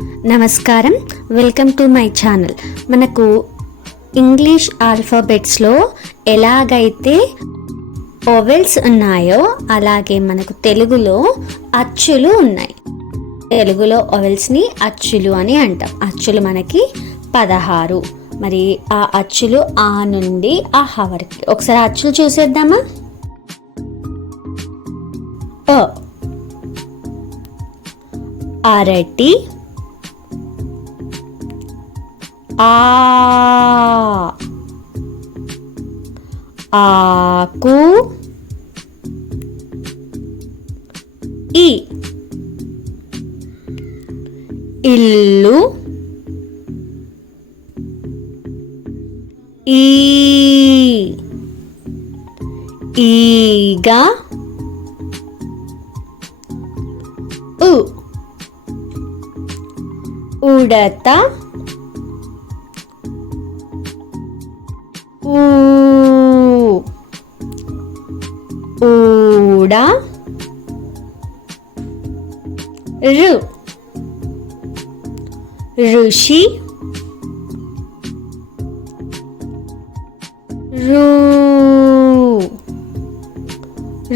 నమస్కారం, welcome to my channel. మనకు English ఆల్ఫాబెట్స్లో ఎలాగైతే ఓవెల్స్ ఉన్నాయో అలాగే మనకు తెలుగులో అచ్చులు ఉన్నాయి. తెలుగులో ఓవెల్స్ని అచ్చులు అని అంటాం. అచ్చులు మనకి 16. మరి ఆ అచ్చులు ఆ నుండి ఆ హ వరకు ఒకసారి అచ్చులు చూసేద్దామా. అరటి, ఆకు, ఇల్లు, ఈగ, ఉడత, ఊడ, ఋషి,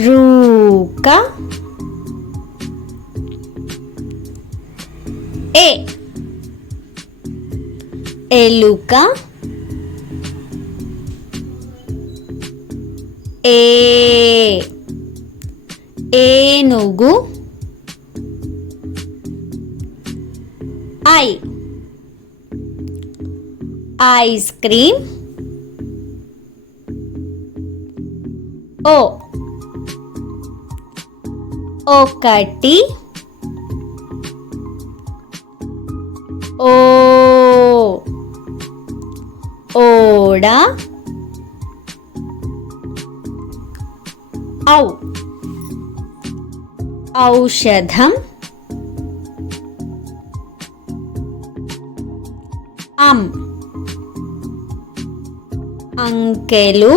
రూక, ఎలుక, ఏనుగు, ఐస్ క్రీమ్, ఒకటి, ఓడ, ఔషధం, అంకెలు,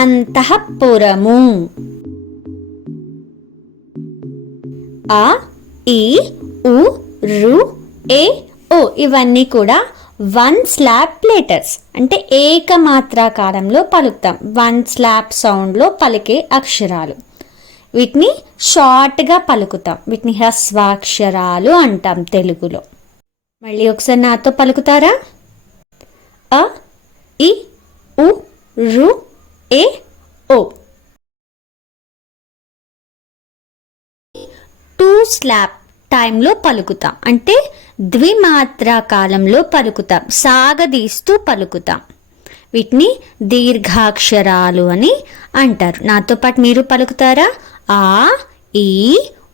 అంతఃపురము, అ, ఈ, ఉ, రు, ఏ, ఓ ఇవన్నీ కూడా 1 స్లాబ్ లెటర్స్ అంటే ఏకమాత్రాకారంలో పలుకుతాం. 1 స్లాబ్ సౌండ్లో పలికే అక్షరాలు. వీటిని షార్ట్గా పలుకుతాం. వీటిని హ్రస్వాక్షరాలు అంటాం తెలుగులో. మళ్ళీ ఒకసారి నాతో పలుకుతారా? అ, ఇ, ఉ, రు, ఏ, ఓ. 2 స్లాబ్ టైంలో పలుకుతాం అంటే ద్విమాత్రా కాలంలో పలుకుతాం, సాగదీస్తూ పలుకుతాం. వీటిని దీర్ఘాక్షరాలు అని అంటారు. నాతో పాటు మీరు పలుకుతారా? ఆ, ఈ,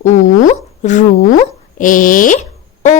ఉ, రు, ఏ, ఓ.